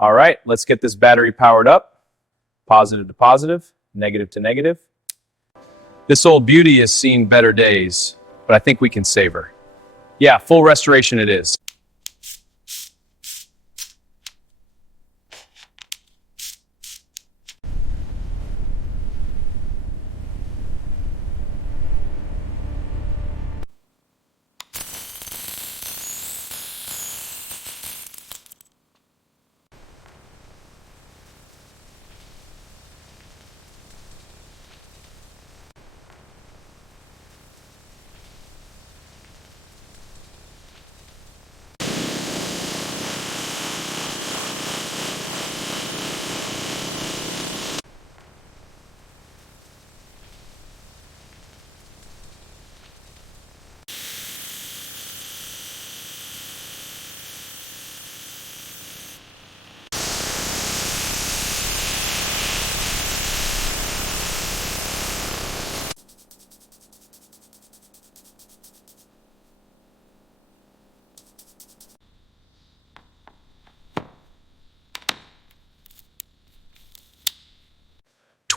All right, let's get this battery powered up. Positive to positive, negative to negative. This old beauty has seen better days, but I think we can save her. Yeah, full restoration it is.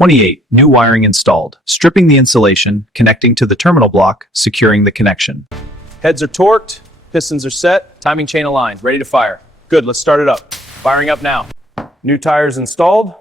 New wiring installed, stripping the insulation, connecting to the terminal block, securing the connection. Heads are torqued, pistons are set, timing chain aligned, ready to fire. Good, let's start it up. Firing up now. New tires installed.